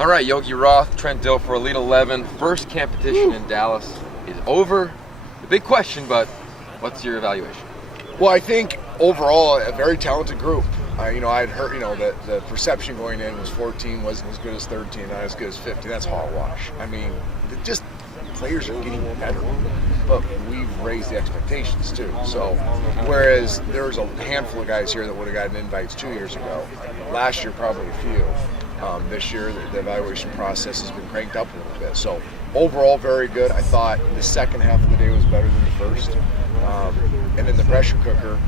All right, Yogi, Roth, Trent, Dilfer, Elite 11. First competition in Dallas is over. The big question, but what's your evaluation? Well, I think overall a very talented group. I'd heard, that the perception going in was 14 wasn't as good as 13, not as good as 15. That's hogwash. I mean, just players are getting better, but we've raised the expectations too. So, whereas there was a handful of guys here that would have gotten invites 2 years ago, last year probably a few. This year, the evaluation process has been cranked up a little bit. So, overall, very good. I thought the second half of the day was better than the first. And then the pressure cooker,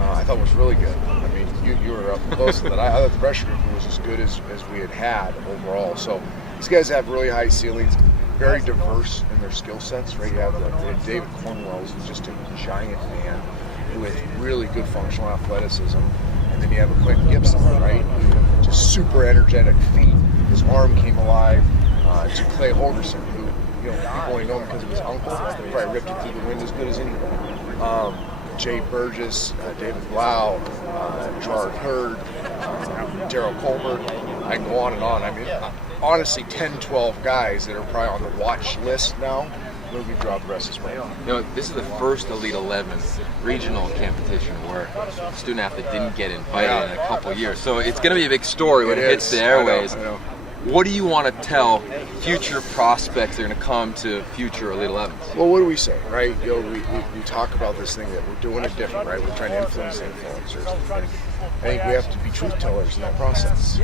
I thought was really good. I mean, you were up close to that. I thought the pressure cooker was as good as we had overall. So, these guys have really high ceilings, very diverse in their skill sets, right? You have David Cornwell's, who's just a giant man with really good functional athleticism. And then you have a Quentin Gibson, right? Just super energetic feet. His arm came alive. To Clay Holgerson, who, people only know him because of his uncle. He probably ripped it through the wind as good as anyone. Jay Burgess, David Blau, Gerard Hurd, Daryl Colbert. I can go on and on. I mean, honestly, 10, 12 guys that are probably on the watch list now. Movie drop the rest of spring. This is the first Elite 11 regional competition where a student athlete didn't get invited in a couple of years. So it's going to be a big story when it hits the airways. I know. What do you want to tell future prospects that are going to come to future Elite 11s? Well, what do we say, right? We talk about this thing that we're doing it different, right? We're trying to influence influencers. And I think we have to be truth tellers in that process.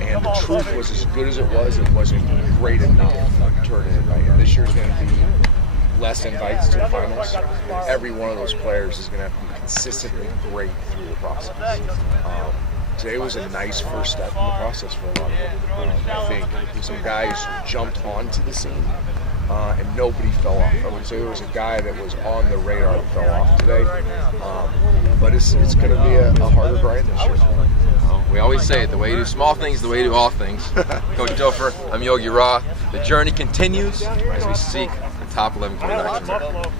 And the truth was as good as it wasn't great enough to turn an invite. And this year's going to be less invites to the finals. Every one of those players is going to have to be consistently great through the process. Today was a nice first step in the process for a lot of them. I think some guys jumped onto the scene and nobody fell off. I would say there was a guy that was on the radar that fell off today. But it's going to be a harder grind this year. We always say it, the way you do small things, the way you do all things. Coach Dilfer, I'm Yogi Roth. The journey continues as we seek the top 11 quarterbacks in America.